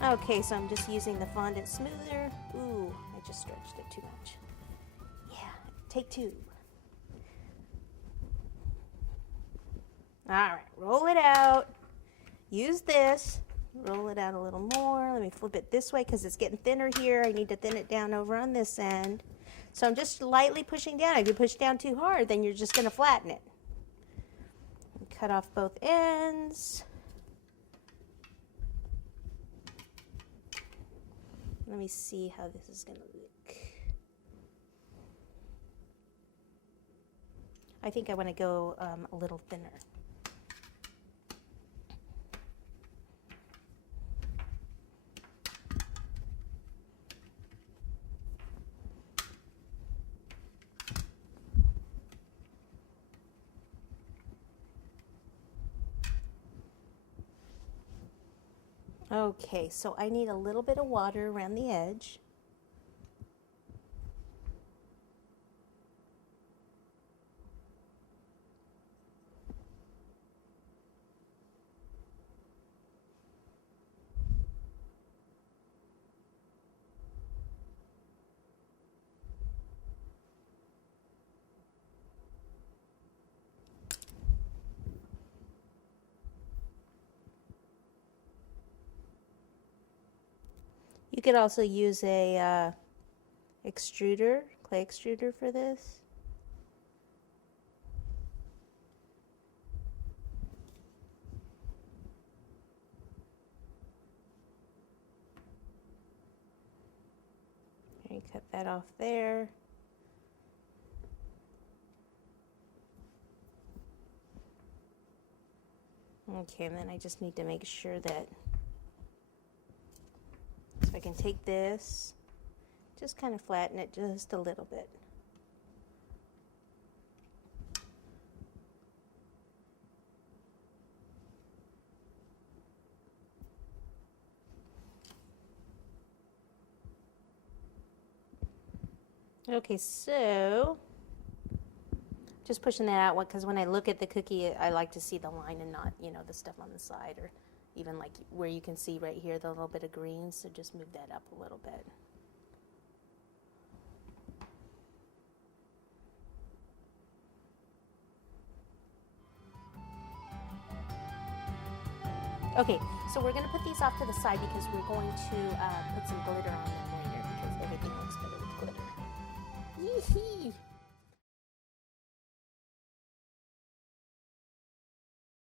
Okay, so I'm just using the fondant smoother. Ooh, I just stretched it too much. Yeah, take two. All right, roll it out. Use this. Roll it out a little more. Let me flip it this way because it's getting thinner here. I need to thin it down over on this end. So I'm just lightly pushing down. If you push down too hard, then you're just going to flatten it. Cut off both ends. Let me see how this is going to look. I think I want to go a little thinner. Okay, so I need a little bit of water around the edge. You could also use a extruder, clay extruder for this. And cut that off there. Okay, and then I just need to make sure that, so I can take this, just kind of flatten it just a little bit. Okay, so just pushing that out because when I look at the cookie, I like to see the line and not, you know, the stuff on the side, or even like where you can see right here the little bit of green. So just move that up a little bit. Okay, so we're going to put these off to the side because we're going to put some glue